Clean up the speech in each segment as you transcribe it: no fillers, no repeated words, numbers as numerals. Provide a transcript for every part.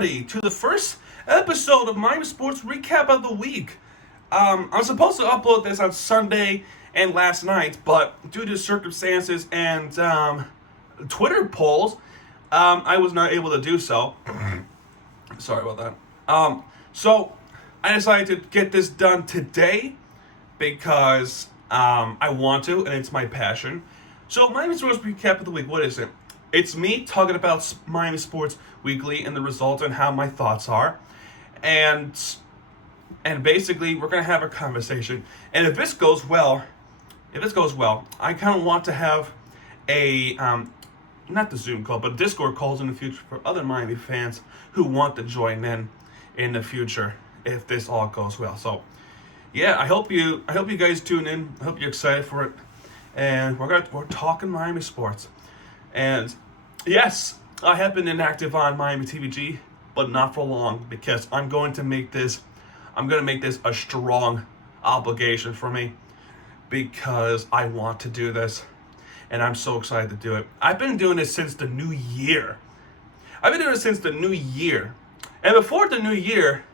everybody, to the first episode of Miami Sports Recap of the Week. I'm supposed to upload this on Sunday and last night, but due to circumstances and Twitter polls, I was not able to do so. Sorry about that. So I decided to get this done today because I want to, and it's my passion. So Miami Sports Recap of the Week, what is it? It's me talking about Miami Sports Weekly and the results and how my thoughts are. And basically, we're going to have a conversation. And if this goes well, I kind of want to have a, not the Zoom call, but Discord calls in the future for other Miami fans who want to join in the future if this all goes well. So, yeah, I hope you guys tune in. I hope you're excited for it. And we're talking Miami sports. And yes, I have been inactive on Miami TVG, but not for long because I'm going to make this a strong obligation for me because I want to do this and I'm so excited to do it. I've been doing this since the new year. And before the new year,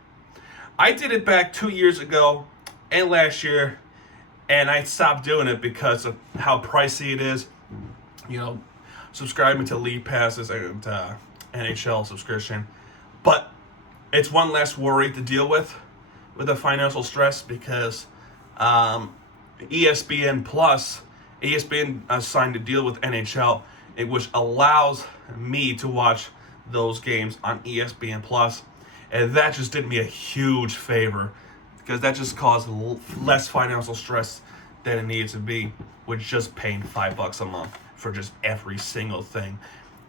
I did it back 2 years ago and last year, and I stopped doing it because of how pricey it is. You know, subscribing to league passes and NHL subscription. But it's one less worry to deal with the financial stress because ESPN signed a deal with NHL, which allows me to watch those games on ESPN Plus, and that just did me a huge favor because that just caused less financial stress than it needed to be with just paying $5 a month for just every single thing.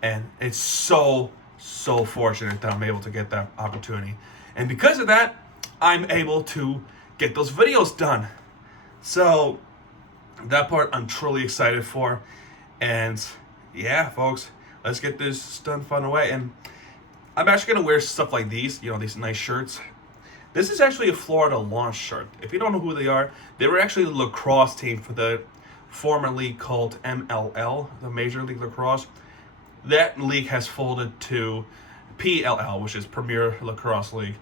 And it's so fortunate that I'm able to get that opportunity. And because of that, I'm able to get those videos done. So that part I'm truly excited for. And yeah, folks, let's get this done fun away. And I'm actually going to wear stuff like these, these nice shirts. This is actually a Florida launch shirt. If you don't know who they are, they were actually the lacrosse team for the formerly called MLL, the Major League Lacrosse. That league has folded to PLL, which is Premier Lacrosse League,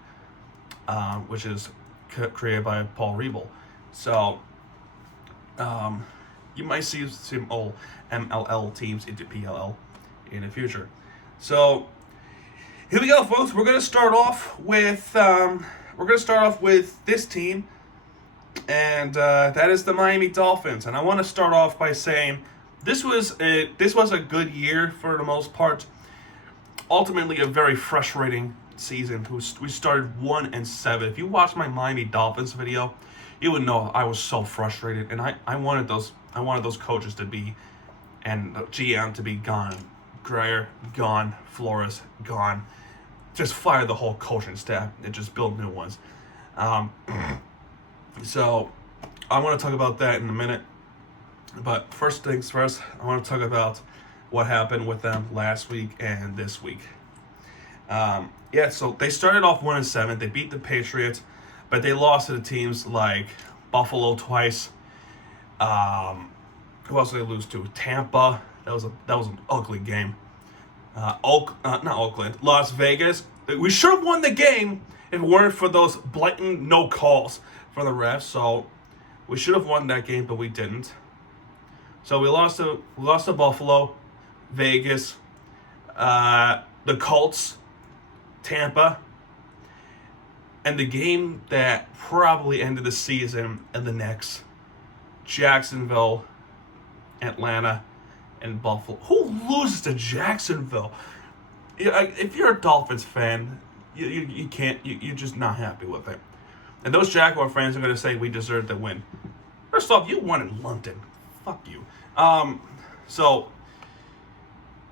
which is created by Paul Rebel. So you might see some old MLL teams into PLL in the future. So here we go, folks. We're gonna start off with this team. And that is the Miami Dolphins. And I want to start off by saying this was a good year for the most part. Ultimately, a very frustrating season. We started 1-7. If you watch my Miami Dolphins video, you would know I was so frustrated. And I wanted those coaches to be, and the GM to be gone. Greer gone. Flores gone. Just fire the whole coaching staff and just build new ones. So, I want to talk about that in a minute. But first things first, I want to talk about what happened with them last week and this week. So they started off 1-7. They beat the Patriots, but they lost to the teams like Buffalo twice. Who else did they lose to? Tampa. That was an ugly game. Not Oakland. Las Vegas. We should have won the game if it weren't for those blatant no calls for the refs. So we should have won that game, but we didn't. So we lost to Buffalo, Vegas, the Colts, Tampa, and the game that probably ended the season and the next, Jacksonville, Atlanta, and Buffalo. Who loses to Jacksonville? If you're a Dolphins fan, you can't. You're just not happy with it. And those Jaguar fans are going to say we deserve the win. First off, you won in London. Fuck you. So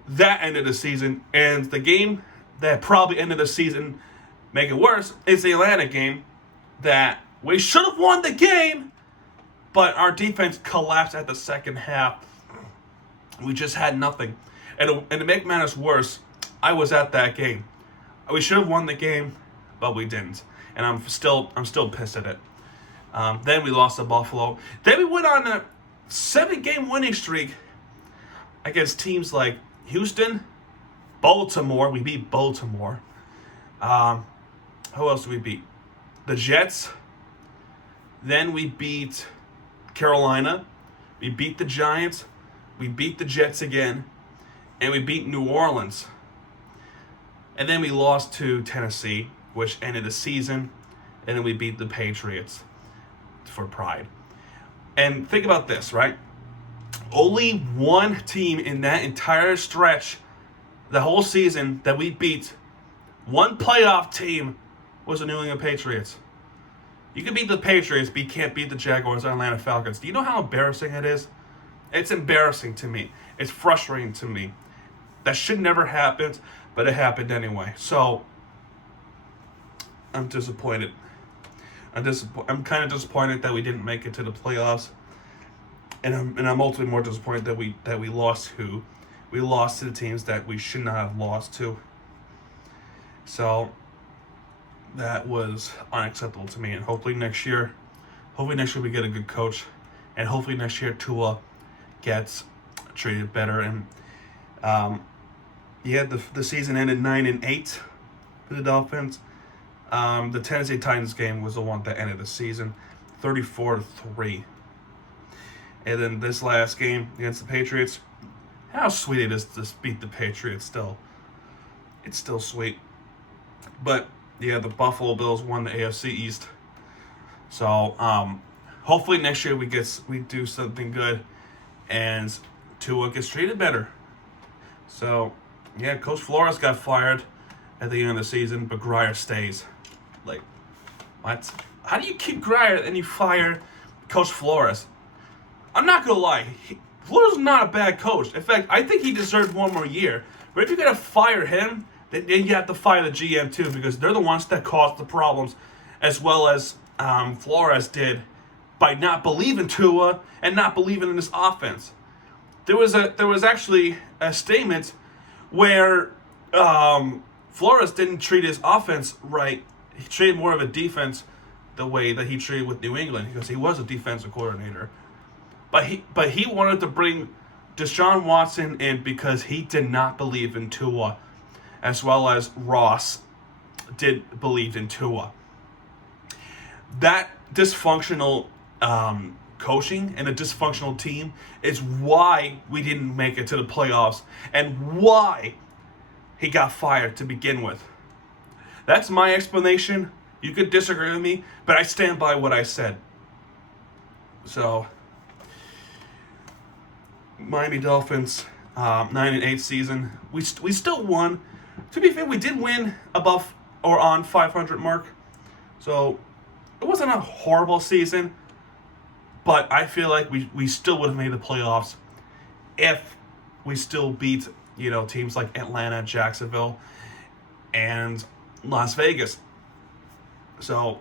that ended the season, and the game that probably ended the season, make it worse, is the Atlanta game that we should have won the game, but our defense collapsed at the second half. We just had nothing. And to make matters worse, I was at that game. We should have won the game, but we didn't. And I'm still pissed at it. Then we lost to Buffalo. Then we went on a 7-game winning streak against teams like Houston, Baltimore. We beat Baltimore. Who else did we beat? The Jets. Then we beat Carolina. We beat the Giants. We beat the Jets again. And we beat New Orleans. And then we lost to Tennessee, which ended the season. And then we beat the Patriots for pride. And think about this, right? Only one team in that entire stretch, the whole season that we beat, one playoff team, was the New England Patriots. You can beat the Patriots, but you can't beat the Jaguars or Atlanta Falcons. Do you know how embarrassing it is? It's embarrassing to me. It's frustrating to me. That should never happen, but it happened anyway. So, I'm disappointed. I'm kind of disappointed that we didn't make it to the playoffs, and I'm ultimately more disappointed that we lost to the teams that we should not have lost to. So that was unacceptable to me, and hopefully next year we get a good coach, and hopefully next year Tua gets treated better. And the season ended 9-8 for the Dolphins. The Tennessee Titans game was the one that ended the season 34-3. And then this last game against the Patriots, how sweet it is to beat the Patriots still. It's still sweet. But yeah, the Buffalo Bills won the AFC East. So hopefully next year we do something good and Tua gets treated better. So yeah, Coach Flores got fired at the end of the season, but Grier stays. Like, what? How do you keep Grier and you fire Coach Flores? I'm not gonna lie, Flores is not a bad coach. In fact, I think he deserved one more year. But if you're gonna fire him, then you have to fire the GM too, because they're the ones that caused the problems, as well as Flores did by not believing Tua and not believing in this offense. There was actually a statement where Flores didn't treat his offense right. He treated more of a defense the way that he treated with New England, because he was a defensive coordinator. But he wanted to bring Deshaun Watson in because he did not believe in Tua, as well as Ross did believe in Tua. That dysfunctional coaching and a dysfunctional team is why we didn't make it to the playoffs and why he got fired to begin with. That's my explanation. You could disagree with me, but I stand by what I said. So, Miami Dolphins, 9-8 season. We still won. To be fair, we did win above or on 500 mark. So, it wasn't a horrible season, but I feel like we still would have made the playoffs if we still beat, teams like Atlanta, Jacksonville, and Las Vegas. So,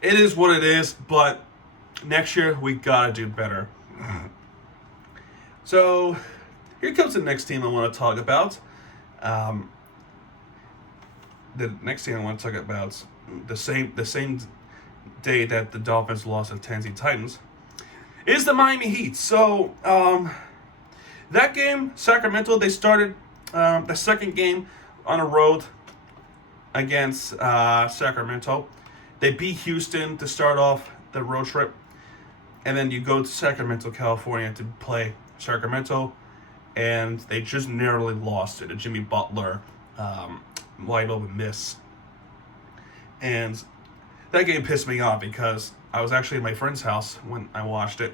it is what it is, but next year we gotta do better. So, here comes the next team I want to talk about. The next team I want to talk about, the same day that the Dolphins lost to Tennessee Titans, is the Miami Heat. So, that game, Sacramento, they started the second game on a road against Sacramento. They beat Houston to start off the road trip. And then you go to Sacramento, California to play Sacramento. And they just narrowly lost it. A Jimmy Butler wide open miss. And that game pissed me off because I was actually at my friend's house when I watched it.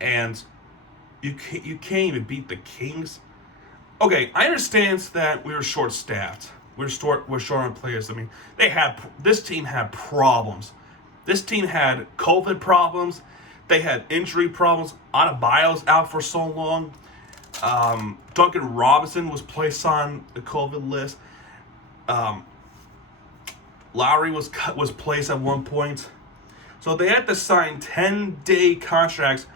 And you can't even beat the Kings. Okay, I understand that we were short-staffed. We're short on players. I mean, this team had problems. This team had COVID problems. They had injury problems. Adebayo's out for so long. Duncan Robinson was placed on the COVID list. Lowry was placed at one point. So they had to sign 10-day contracts.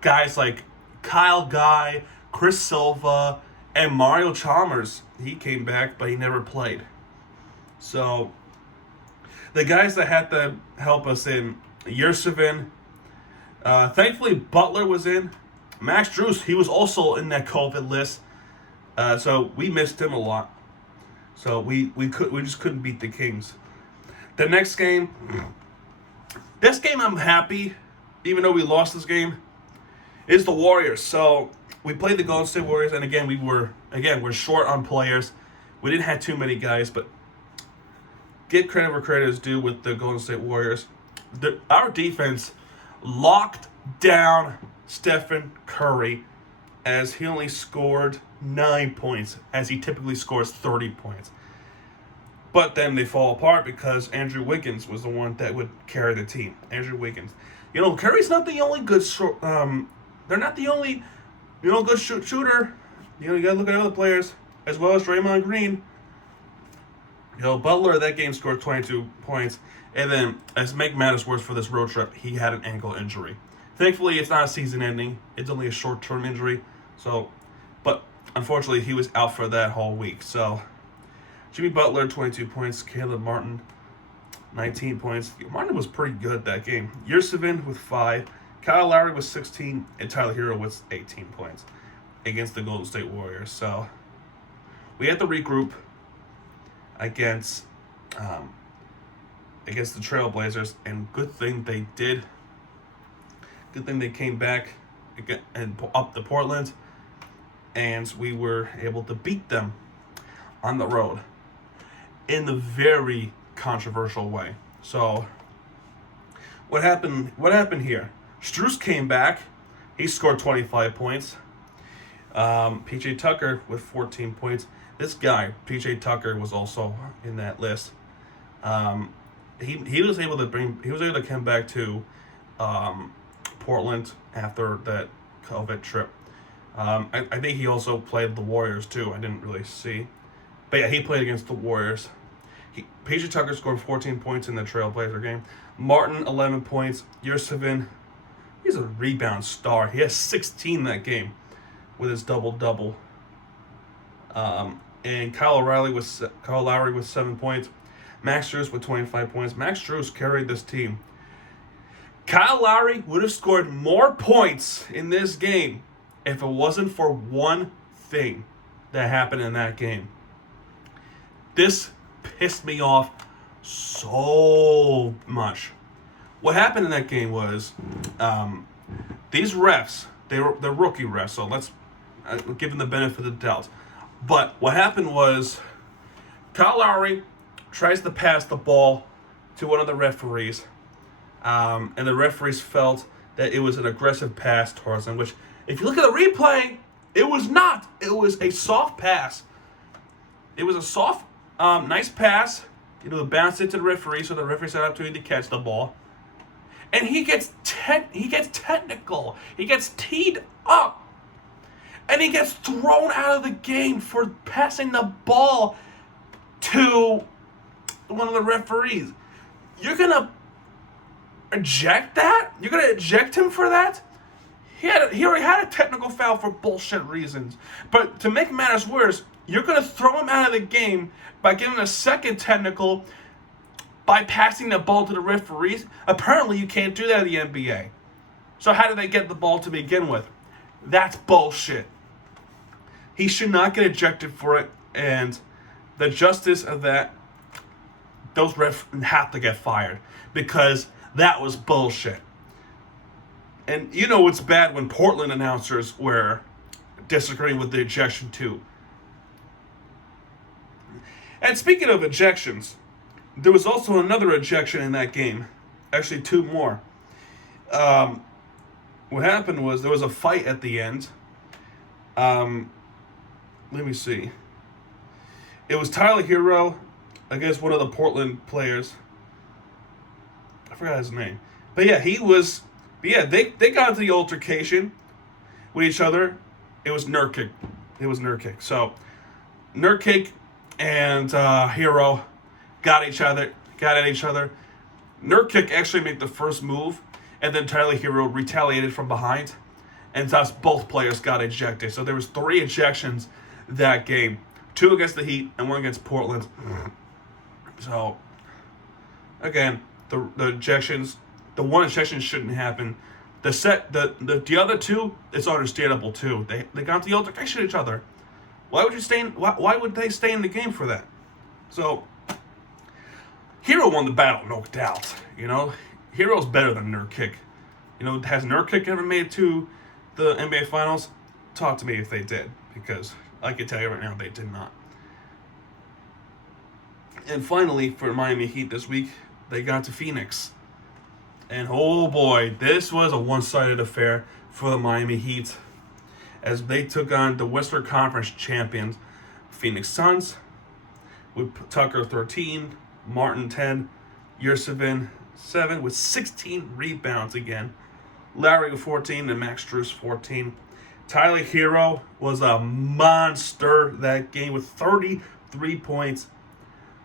Guys like Kyle Guy, Chris Silva, and Mario Chalmers. He came back, but he never played. So the guys that had to help us in, Yurcevin, thankfully Butler was in. Max Drews, he was also in that COVID list. So we missed him a lot. So we just couldn't beat the Kings. The next game, this game I'm happy, even though we lost this game, is the Warriors. So we played the Golden State Warriors, and again we're short on players. We didn't have too many guys, but get credit where credit is due with the Golden State Warriors. Our defense locked down Stephen Curry as he only scored 9 points, as he typically scores 30 points. But then they fall apart because Andrew Wiggins was the one that would carry the team. Andrew Wiggins. Curry's not the only good they're not the only, good shooter. You gotta look at other players, as well as Draymond Green. Butler, that game scored 22 points. And then, as make matters worse for this road trip, he had an ankle injury. Thankfully, it's not a season ending. It's only a short-term injury. But unfortunately, he was out for that whole week. So, Jimmy Butler, 22 points. Caleb Martin, 19 points. Martin was pretty good that game. Yurtseven with 5. Kyle Lowry with 16. And Tyler Hero with 18 points against the Golden State Warriors. So, we had to regroup against the Trailblazers, and good thing they did. Good thing they came back and up to Portland, and we were able to beat them on the road in a very controversial way. So, what happened here? Strus came back. He scored 25 points. PJ Tucker with 14 points. This guy, PJ Tucker, was also in that list. He was able to come back to Portland after that COVID trip. I think he also played the Warriors too. I didn't really see, but yeah, he played against the Warriors. PJ Tucker scored 14 points in the Trailblazer game. Martin 11 points. Yurtseven, he's a rebound star. He has 16 that game with his double-double. And Kyle Lowry with 7 points. Max Strus with 25 points. Max Strus carried this team. Kyle Lowry would have scored more points in this game if it wasn't for one thing that happened in that game. This pissed me off so much. What happened in that game was these refs, they're rookie refs, so let's give them the benefit of the doubt. But what happened was Kyle Lowry tries to pass the ball to one of the referees, and the referees felt that it was an aggressive pass towards him, which, if you look at the replay, it was not. It was a soft pass. It was a soft, nice pass. Bounced it to the referee, so the referee set up to him to catch the ball. And he gets technical. He gets teed up. And he gets thrown out of the game for passing the ball to one of the referees. You're going to eject that? You're going to eject him for that? He already had a technical foul for bullshit reasons. But to make matters worse, you're going to throw him out of the game by giving a second technical by passing the ball to the referees. Apparently, you can't do that in the NBA. So how did they get the ball to begin with? That's bullshit. He should not get ejected for it, and the justice of that, those refs have to get fired because that was bullshit. And it's bad when Portland announcers were disagreeing with the ejection too. And speaking of ejections, there was also another ejection in that game. Actually, 2 more. What happened was there was a fight at the end. Let me see. It was Tyler Hero against one of the Portland players. I forgot his name. But yeah, they got into the altercation with each other. It was Nurkic. So, Nurkic and Hero got at each other. Nurkic actually made the first move, and then Tyler Hero retaliated from behind, and thus both players got ejected. So there was 3 ejections that game. 2 against the Heat and 1 against Portland. So, again, the ejections, the 1 ejection shouldn't happen. The other 2, it's understandable too. They got into the altercation with each other. Why would they stay in the game for that? So, Hero won the battle, no doubt. Hero's better than Nurkic. Has Nurkic ever made it to the NBA Finals? Talk to me if they did, because I can tell you right now they did not. And finally, for Miami Heat this week, they got to Phoenix. And oh boy, this was a one-sided affair for the Miami Heat as they took on the Western Conference champions, Phoenix Suns, with Tucker 13, Martin 10, Yurseven 7 with 16 rebounds again. Larry with 14 and Max Strus 14. Tyler Hero was a monster that game with 33 points.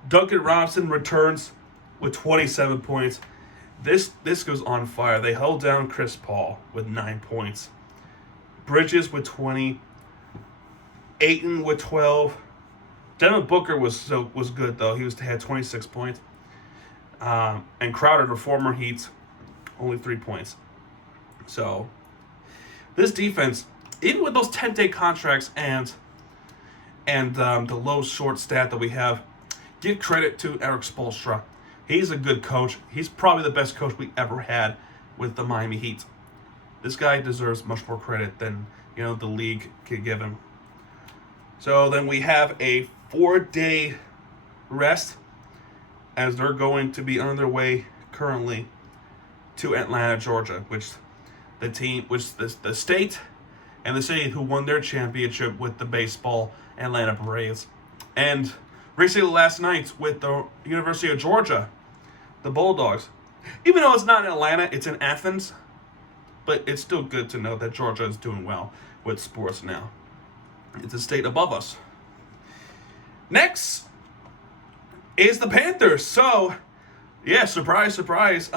Duncan Robinson returns with 27 points. This goes on fire. They held down Chris Paul with 9 points. Bridges with 20. Ayton with 12. Devin Booker was good though. He had 26 points. And Crowder, the former Heat, only 3 points. So this defense, even with those 10-day contracts and the low short stat that we have, give credit to Eric Spoelstra. He's a good coach. He's probably the best coach we ever had with the Miami Heat. This guy deserves much more credit than the league could give him. So then we have a 4-day rest as they're going to be on their way currently to Atlanta, Georgia, which the state and the city who won their championship with the baseball Atlanta Braves. And recently last night with the University of Georgia, the Bulldogs. Even though it's not in Atlanta, it's in Athens, but it's still good to know that Georgia is doing well with sports now. It's a state above us. Next is the Panthers. So, yeah, surprise, surprise.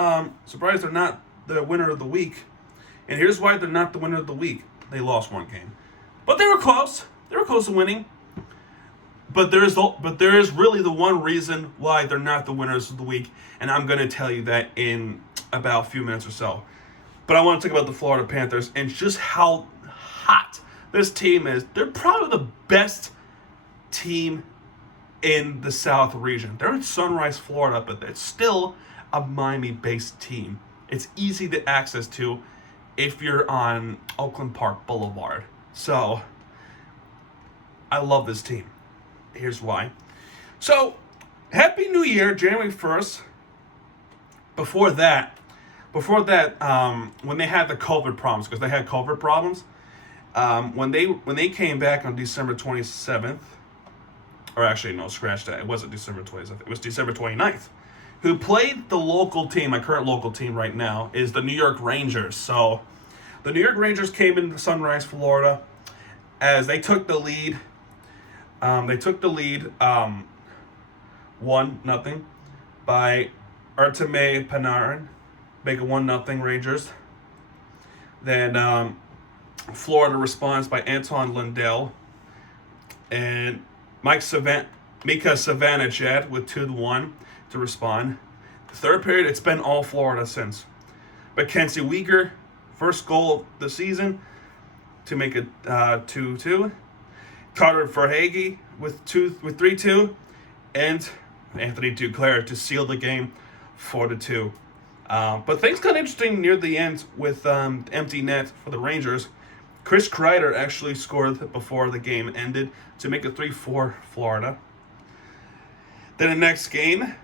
Surprise they're not the winner of the week. And here's why they're not the winner of the week. They lost one game. But they were close. They were close to winning. But there is really the one reason why they're not the winners of the week, and I'm going to tell you that in about a few minutes or so. But I want to talk about the Florida Panthers and just how hot this team is. They're probably the best team in the South region. They're in Sunrise, Florida, but it's still a Miami-based team. It's easy to access to if you're on Oakland Park Boulevard. So, I love this team. Here's why. So, Happy New Year, January 1st. Before that, when they had the COVID problems, because they had COVID problems, when they came back on December 27th, or actually, no, scratch that. It wasn't December 27th. It was December 29th. Who played the local team, my current local team right now, is the New York Rangers. So, the New York Rangers came into Sunrise, Florida, as they took the lead. 1-0 by Artemi Panarin, make it 1-0 Rangers. Then Florida responds by Anton Lundell and Mika Savanacek with 2-1 to respond. The third period, it's been all Florida since. But Kenzie Weegar, first goal of the season to make it 2-2. Carter Verhaeghe with 3-2, and Anthony Duclair to seal the game 4-2. But things got interesting near the end with empty net for the Rangers. Chris Kreider actually scored before the game ended to make it 3-4 Florida. Then the next game,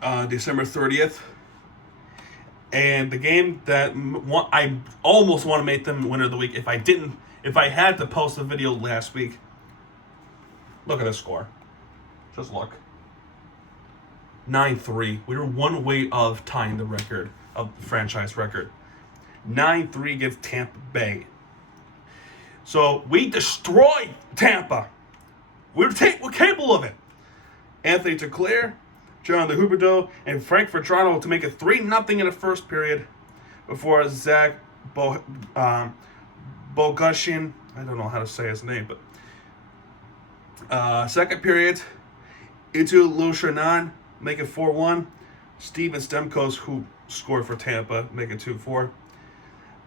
December 30th, and the game that I almost want to make them winner of the week if I had to post a video last week. Look at the score. Just look. 9-3. We were one way of tying the record, of the franchise record. 9-3 against Tampa Bay. So we destroyed Tampa. We're capable of it. Anthony Duclair, John Huberdeau, and Frank Vetrano to make it 3-0 in the first period before Zach Bogushin, I don't know how to say his name, but second period, Itu Lushanan make it 4-1. Steven Stamkos, who scored for Tampa, make it 2-4.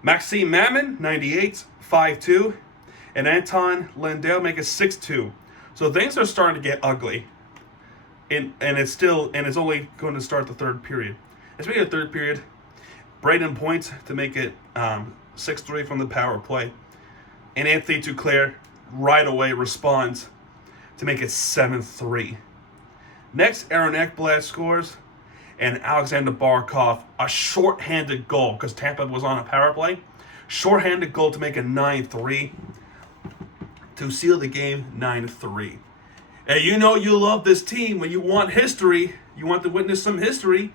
Maxime Mammon, 98, 5-2. And Anton Lundell make it 6-2. So things are starting to get ugly and it's only going to start the third period. And speaking of third period, Braden points to make it 6-3 from the power play. And Anthony Duclair right away responds to make it 7-3. Next, Aaron Ekblad scores, and Alexander Barkov, a shorthanded goal, because Tampa was on a power play. Shorthanded goal to make it 9-3, to seal the game 9-3. And you know you love this team when you want history, you want to witness some history,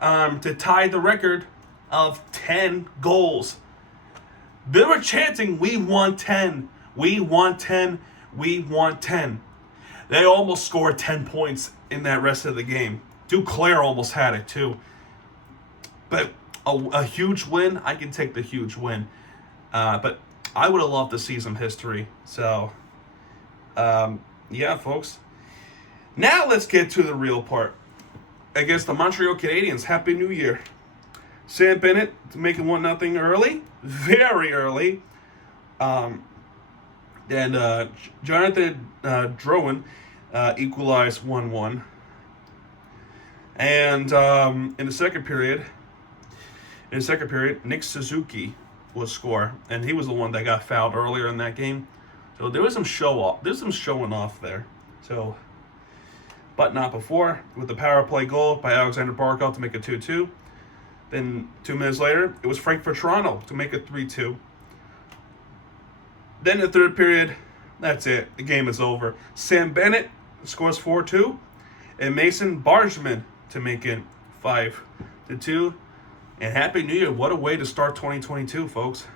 to tie the record of 10 goals. They were chanting, "We want 10, we want 10, we want 10." They almost scored 10 points in that rest of the game. Duclair almost had it too. But a huge win, I can take the huge win. But I would have loved to see some history. So, yeah, folks. Now let's get to the real part. Against the Montreal Canadiens, Happy New Year. Sam Bennett making 1-0 early. Very early. And Jonathan Drouin equalized 1-1. And in the second period, Nick Suzuki was score, and he was the one that got fouled earlier in that game. So there was some showing off there. So, but not before, with the power play goal by Alexander Barkov to make it 2-2. Then 2 minutes later, it was Frank Toronto to make it 3-2. Then in the third period, that's it. The game is over. Sam Bennett scores 4-2, and Mason Bargeman to make it 5-2. And Happy New Year. What a way to start 2022, folks.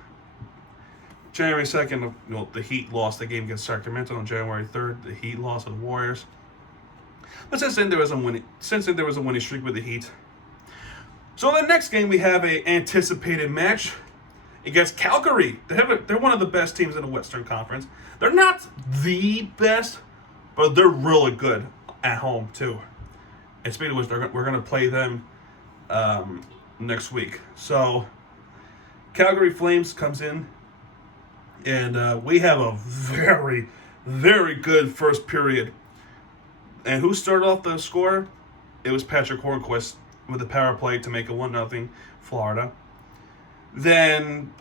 January 2nd, the Heat lost the game against Sacramento. On January 3rd, the Heat lost to the Warriors. But since then, there was a winning streak with the Heat. So the next game, we have an anticipated match against Calgary. They're one of the best teams in the Western Conference. They're not the best, but they're really good at home, too. And speaking of which, we're going to play them next week. So, Calgary Flames comes in, and we have a very, very good first period. And who started off the score? It was Patrick Hornquist with the power play to make it 1-0 Florida. Then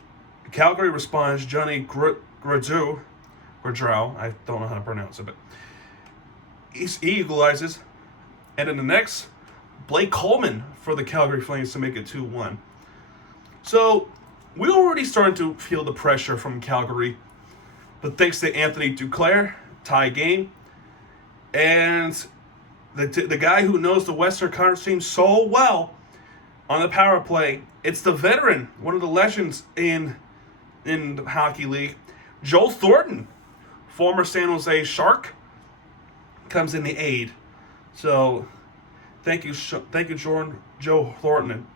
Calgary responds, Johnny Gaudreau, I don't know how to pronounce it, but he equalizes. And in the next, Blake Coleman for the Calgary Flames to make it 2-1. So we're already starting to feel the pressure from Calgary. But thanks to Anthony Duclair, tie game. And the guy who knows the Western Conference team so well on the power play, it's the veteran, one of the legends in the hockey league, Joe Thornton, former San Jose Shark, comes in the aid. So, thank you, Joe Thornton.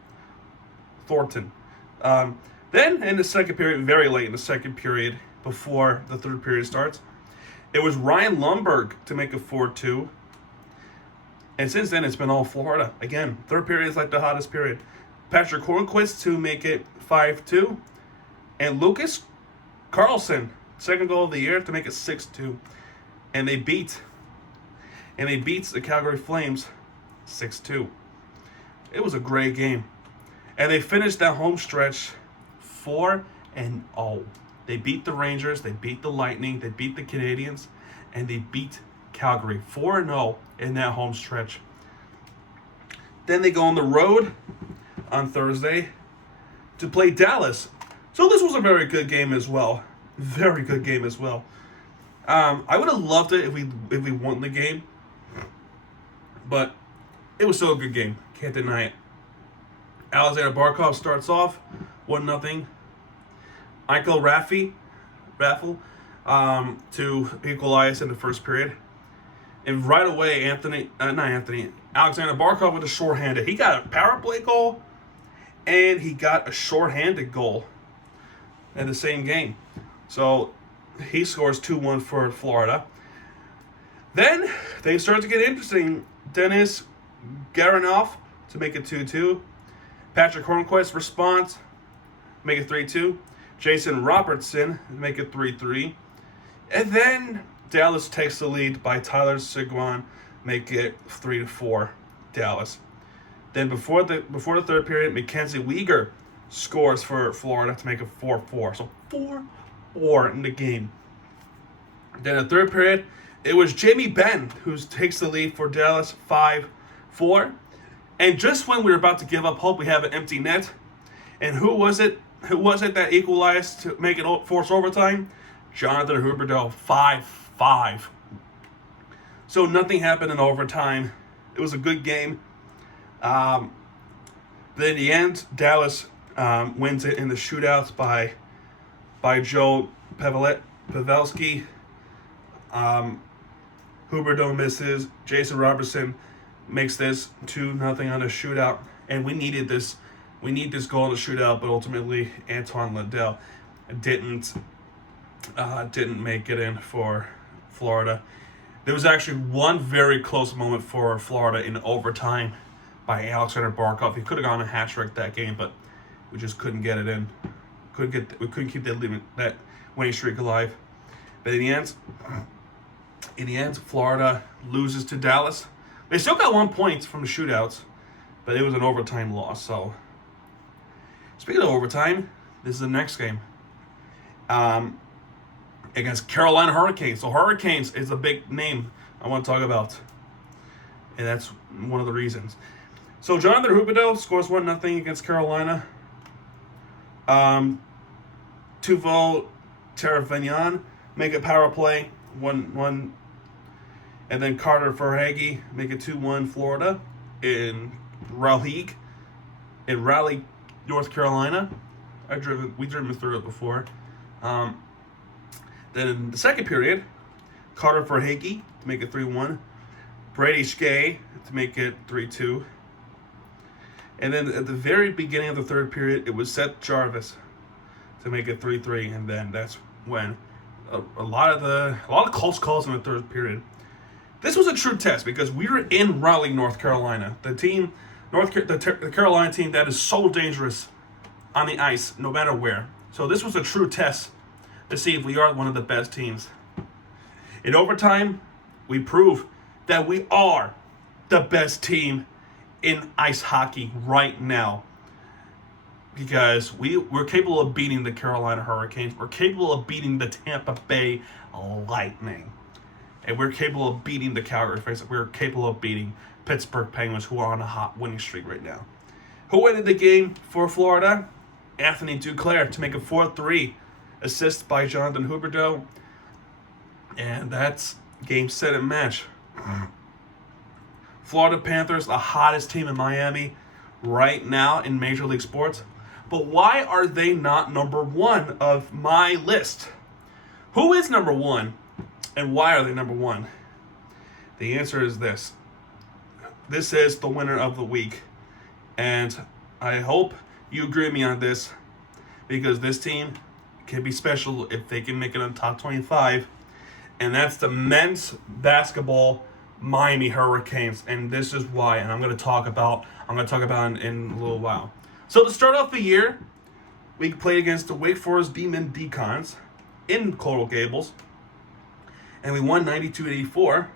Then in the second period, very late in the second period, before the third period starts, it was Ryan Lundberg to make it 4-2. And since then, it's been all Florida. Again, third period is like the hottest period. Patrick Hornquist to make it 5-2. And Lucas Carlson, second goal of the year, to make it 6-2. And they beat the Calgary Flames 6-2. It was a great game. And they finished that home stretch 4-0. They beat the Rangers, they beat the Lightning, they beat the Canadiens, and they beat Calgary 4-0 in that home stretch. Then they go on the road on Thursday to play Dallas. So this was a very good game as well. Very good game as well. I would have loved it if we won the game. But it was still a good game. Can't deny it. Alexander Barkov starts off 1-0. Michael Raffle to equalize in the first period. And right away, Alexander Barkov with a shorthanded. He got a power play goal, and he got a shorthanded goal in the same game. So he scores 2-1 for Florida. Then things start to get interesting. Dennis Garanov to make it 2-2. Patrick Hornquist responds, make it 3-2. Jason Robertson make it 3-3. And then Dallas takes the lead by Tyler Seguin make it 3-4 Dallas. Then before the third period, Mackenzie Weegar scores for Florida to make it 4-4. So 4-4 in the game. Then the third period, it was Jamie Benn who takes the lead for Dallas 5-4. And just when we were about to give up hope, we have an empty net. And who was it? Who was it that equalized to make it force overtime? Jonathan Huberdeau, 5-5. So nothing happened in overtime. It was a good game. Then in the end, Dallas wins it in the shootouts by Joe Pavelski. Huberdeau misses. Jason Robertson makes this 2-0 on a shootout, and we needed this. We need this goal in the shootout, but ultimately Antoine Liddell didn't make it in for Florida. There was actually one very close moment for Florida in overtime by Alexander Barkov. He could have gone a hat trick that game, but we just couldn't get it in. We couldn't keep that winning streak alive. But in the end, Florida loses to Dallas. They still got 1 point from the shootouts, but it was an overtime loss. So, speaking of overtime, this is the next game against Carolina Hurricanes. So Hurricanes is a big name I want to talk about, and that's one of the reasons. So Jonathan Huberdeau scores 1-0 against Carolina. Teuvo Teravainen make a power play 1-1, and then Carter Verhaeghe make it 2-1 Florida in Raleigh, North Carolina. We've driven through it before. Then in the second period, Carter Verhaeghe to make it 3-1, Brady Skjei to make it 3-2. And then at the very beginning of the third period, it was Seth Jarvis to make it 3-3, and then that's when a lot of close calls in the third period. This was a true test because we were in Raleigh, North Carolina. The Carolina team that is so dangerous on the ice, no matter where. So this was a true test to see if we are one of the best teams. In overtime, we prove that we are the best team in ice hockey right now, because we're capable of beating the Carolina Hurricanes. We're capable of beating the Tampa Bay Lightning. And we're capable of beating the Calgary Flames. We're capable of beating Pittsburgh Penguins, who are on a hot winning streak right now. Who ended the game for Florida? Anthony Duclair to make a 4-3. Assist by Jonathan Huberdeau. And that's game, set, and match. Florida Panthers, the hottest team in Miami right now in Major League Sports. But why are they not number one of my list? Who is number one, and why are they number one? The answer is this. This is the winner of the week. And I hope you agree with me on this, because this team can be special if they can make it on top 25. And that's the men's basketball Miami Hurricanes, and this is why, and I'm going to talk about it in a little while. So to start off the year, we played against the Wake Forest Demon Decons in Coral Gables, and we won 92-84.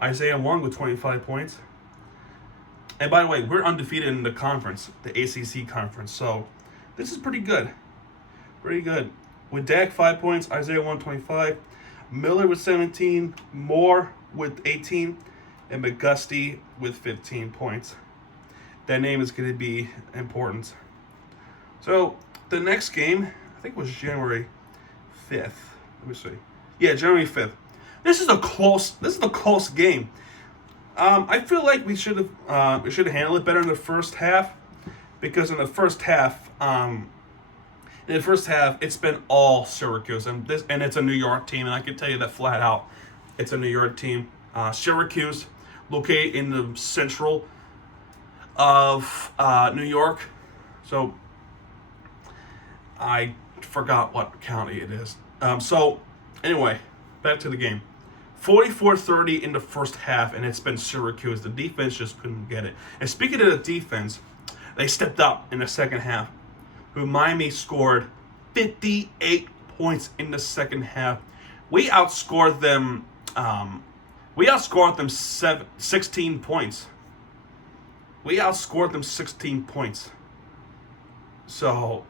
Isaiah won with 25 points. And by the way, we're undefeated in the conference, the ACC conference, so this is pretty good. Pretty good. With Dak, 5 points, Isaiah won 25, Miller with 17, Moore with 18, and McGusty with 15 points. That name is going to be important. So the next game, I think, was January 5th. Let me see. Yeah, January 5th. This is a close game. I feel like we should have handled it better in the first half, because in the first half, it's been all Syracuse, and it's a New York team, and I can tell you that flat out. It's a New York team. Syracuse, located in the central of New York. So I forgot what county it is. So anyway, back to the game. 44-30 in the first half, and it's been Syracuse. The defense just couldn't get it. And speaking of the defense, they stepped up in the second half. Miami scored 58 points in the second half. We outscored them We outscored them 16 points. We outscored them 16 points. So,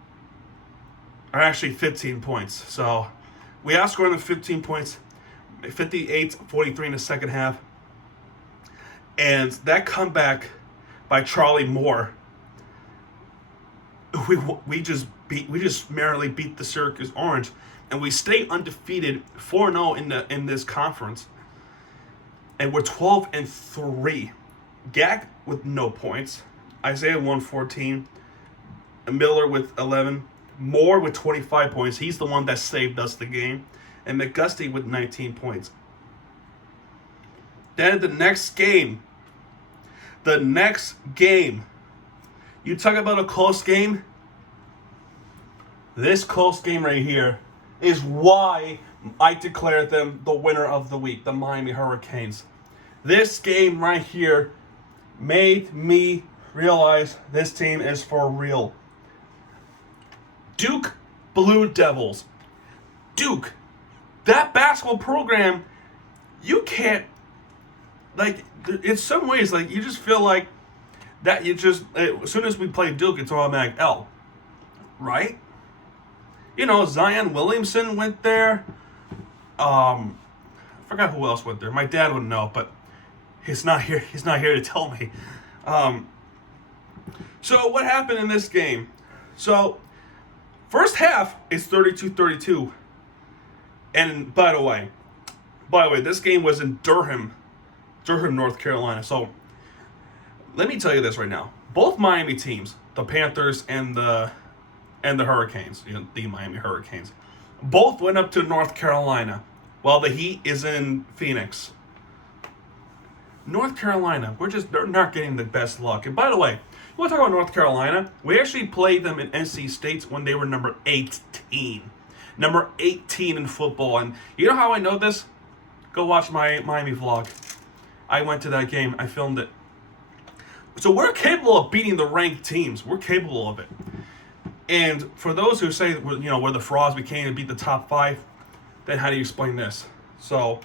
or actually 15 points. So, we outscored them 15 points, 58-43 in the second half. And that comeback by Charlie Moore, we just merely beat the Syracuse Orange, and we stay undefeated 4-0 in this conference. And we're 12-3. Gak with no points. Isaiah 114. Miller with 11. Moore with 25 points. He's the one that saved us the game. And McGusty with 19 points. Then the next game. You talk about a close game. This close game right here is why I declared them the winner of the week, the Miami Hurricanes. This game right here made me realize this team is for real. Duke Blue Devils. Duke, that basketball program, you can't, like, in some ways, like, you just feel like that you just, as soon as we play Duke, it's automatic L. Right? You know, Zion Williamson went there. I forgot who else went there. My dad would know, but he's not here. He's not here to tell me. So what happened in this game? So first half is 32-32. And by the way, this game was in Durham, North Carolina. So let me tell you this right now. Both Miami teams, the Panthers and the Hurricanes, the Miami Hurricanes, both went up to North Carolina while the Heat is in Phoenix. North Carolina, they're not getting the best luck. And by the way, you want to talk about North Carolina? We actually played them in NC State when they were number 18. Number 18 in football. And you know how I know this? Go watch my Miami vlog. I went to that game. I filmed it. So we're capable of beating the ranked teams. We're capable of it. And for those who say, we're the frauds, we can't even beat the top 5, then how do you explain this? So,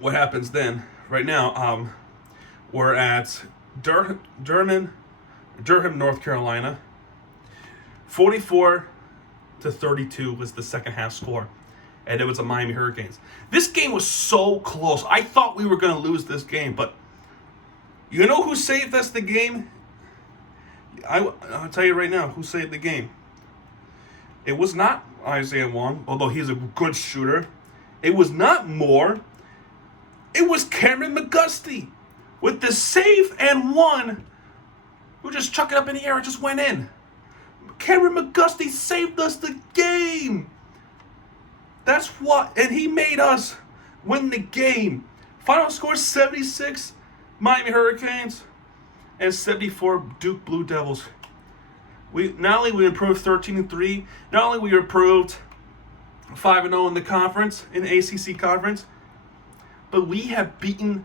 what happens then? Right now, we're at Durham, North Carolina. 44-32 was the second half score, and it was the Miami Hurricanes. This game was so close. I thought we were going to lose this game, but you know who saved us the game? I'll tell you right now who saved the game. It was not Isaiah Wong, although he's a good shooter. It was not Moore. It was Cameron McGusty with the save and one. Who just chucked it up in the air and just went in. Cameron McGusty saved us the game. That's what, and he made us win the game. Final score 76 Miami Hurricanes and 74 Duke Blue Devils. Not only we improved 13-3, not only we improved 5-0 in the conference, in the ACC conference, but we have beaten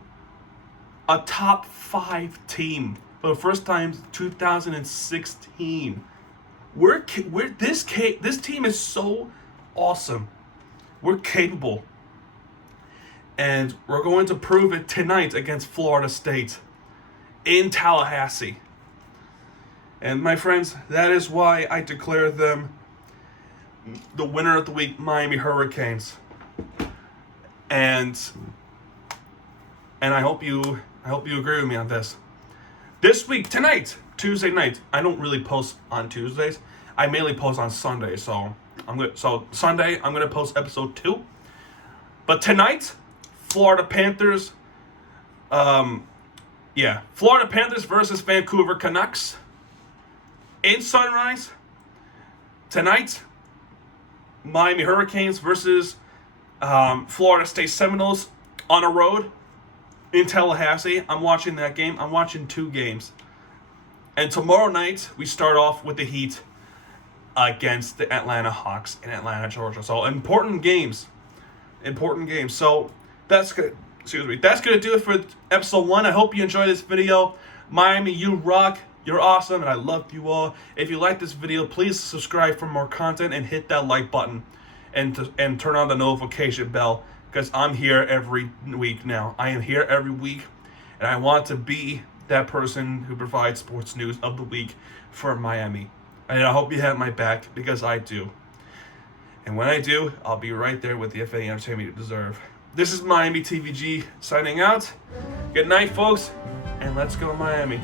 a top 5 team for the first time in 2016. This team is so awesome. We're capable. And we're going to prove it tonight against Florida State in Tallahassee. And my friends, that is why I declare them the winner of the week, Miami Hurricanes. And I hope you agree with me on this. This week, tonight, Tuesday night, I don't really post on Tuesdays. I mainly post on Sundays. So Sunday I'm gonna post episode 2. But tonight, Florida Panthers. Florida Panthers versus Vancouver Canucks in Sunrise. Tonight, Miami Hurricanes versus Florida State Seminoles on a road in Tallahassee. I'm watching that game. I'm watching 2 games. And tomorrow night, we start off with the Heat against the Atlanta Hawks in Atlanta, Georgia. So important games. So that's good. That's going to do it for episode 1. I hope you enjoyed this video. Miami, you rock. You're awesome, and I love you all. If you like this video, please subscribe for more content and hit that like button and turn on the notification bell because I'm here every week now. I am here every week, and I want to be that person who provides sports news of the week for Miami. And I hope you have my back, because I do. And when I do, I'll be right there with the FA entertainment you deserve. This is Miami TVG signing out. Good night, folks, and let's go Miami.